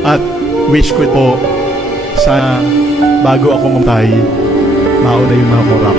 At wish ko po, sana bago ako mamatay, mauna yung mga korap.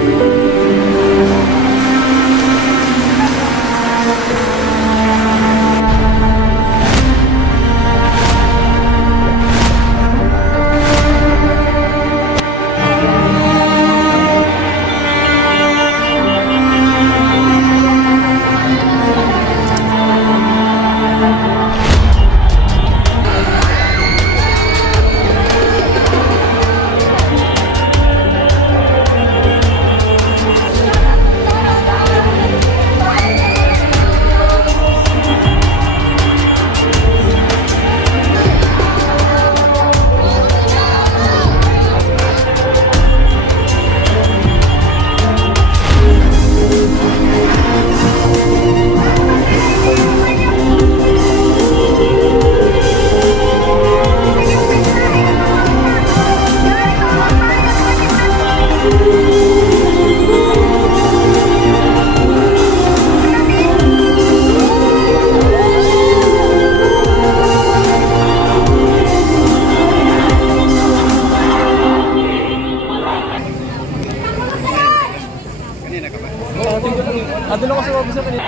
Adun ako sa office sa kanina.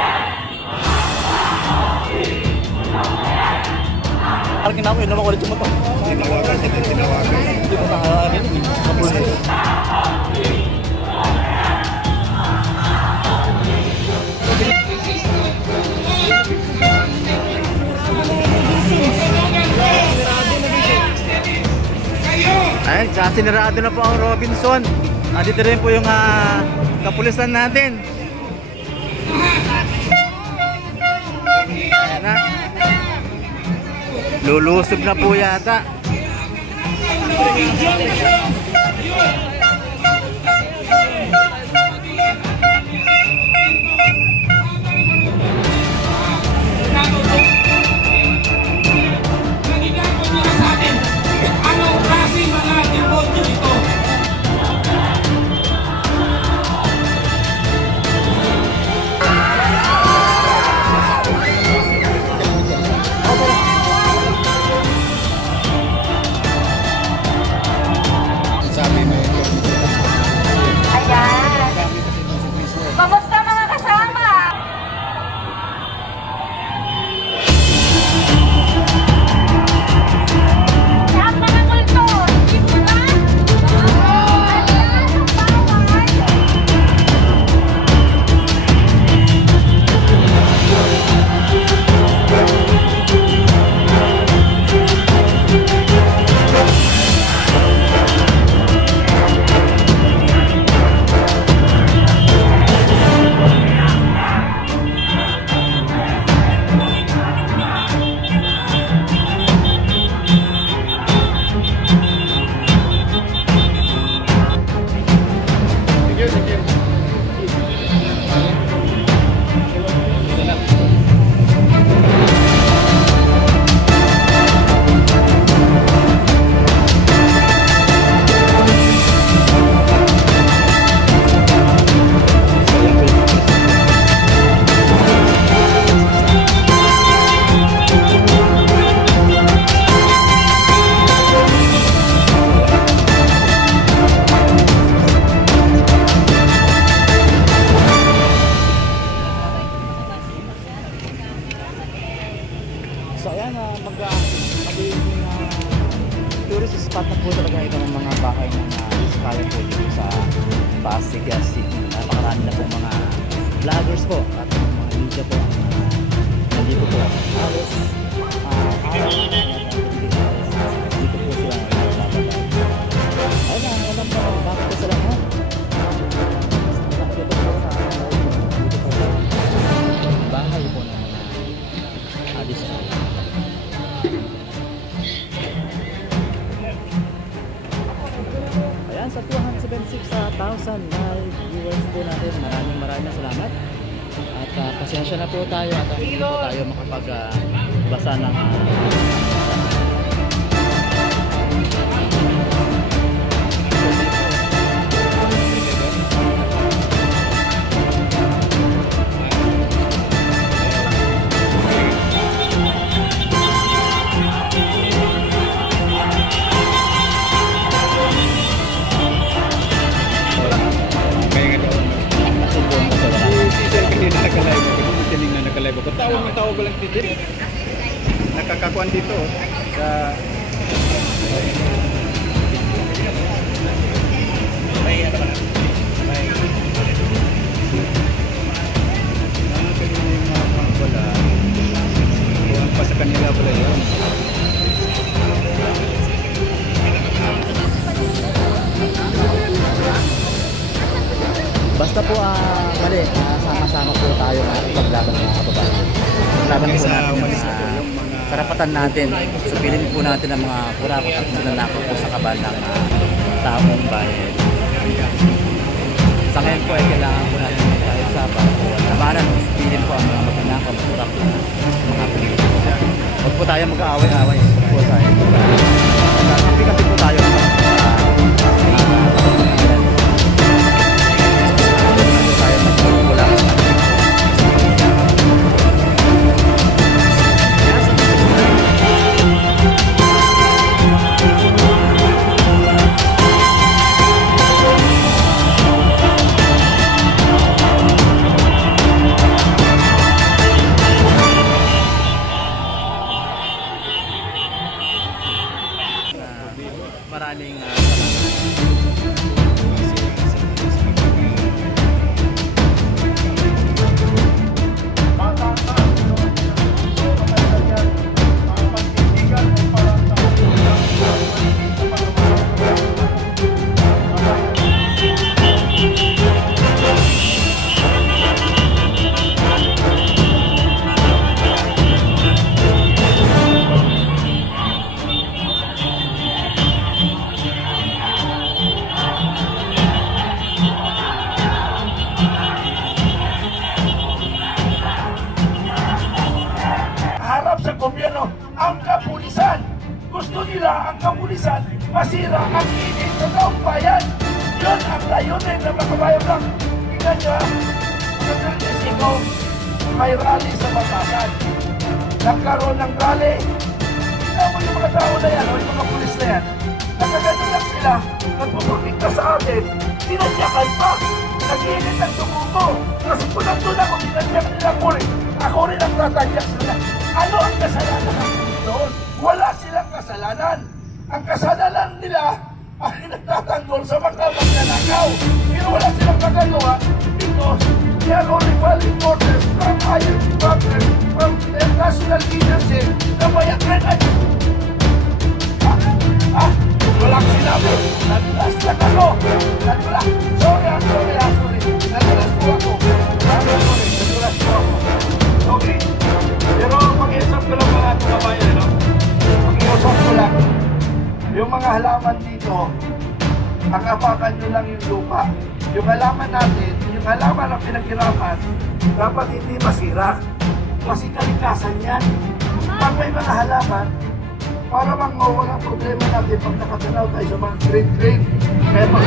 Parang kinako yun naman ulit yung motor. Tinawagan. Hindi ko nakakarin. Kapulso. Ayun, sinirado na po ang Robinson. Andito rin po yung kapulisan natin. Ayan na. Lulusob na po yata. So ayan, tourist spot na po talaga ito ng mga bahay ng Vizcaya po dito sa Pasig City. Napakarami na po mga vloggers po at mga media po nandito po. Halos dito po sila naglalabas. Ayun na, alam po bakit po sila nga. Dito po sa bahay po ng mga alis po. Ayan, sa 276,000 live viewers po natin, maraming salamat. At pasensya na po tayo at hindi po tayo makapagbasa ng selfie din. Nakakakuan dito sa may ano ba na? May mga pala. Kuwan pa sa kanila pala yun. Basta po mali, sama-sama po tayo maglaban mga kababayan. Laban po natin yung karapatan natin. Supilin po natin ang mga kurakot at mananakaw po sa kaban ng taong bayan. Sa ngayon po ay kailangan po natin tayo sa para po labanan. Supilin po ang mga mananakaw, kurakot na mga politiko. Huwag po tayo mag-aaway-aaway po sa akin. Kapi-kapi po tayo. Maraming sa gobyerno ang kapulisan. Gusto nila ang kapulisan masira ang init sa taong bayan. Yun ang layunin ng mga kabayan lang. Tingnan nyo, sa 35 may rally sa Batasan. Nagkaroon ng rally. Tingnan mo yung mga tao na yan o yung mga pulis na yan. Nakagano lang sila. Nagpupukita sa atin. Tinadyakan pa. Nag-iinit ang tumubo. Kasi kung nandun ako, tinadyak nila ko rin. Ako rin ang tatadyak sila. Ano ang kasalanan ng doon? Wala silang kasalanan. Ang kasalanan nila ay nagtatanggol sa mga magnanakaw. Pero wala silang magagawa because they are only filing orders from higher department, from the national leadership na mayakren ay walang sinabi. Naglas lang ako. Naglas. Sorry. Naglas po ako. Naglas po ako. Okay. Pero mag-iusap ko lang mga kababayan, no? Mag-iusap ko lang. Yung mga halaman dito, ang apakan nyo lang yung lupa. Yung halaman natin, yung halaman na pinaghirapan, dapat hindi masira. Kasi kalikasan yan. Pag may mga halaman, para bang mawala ang problema natin pag nakatanaw tayo sa mga green. Kaya pag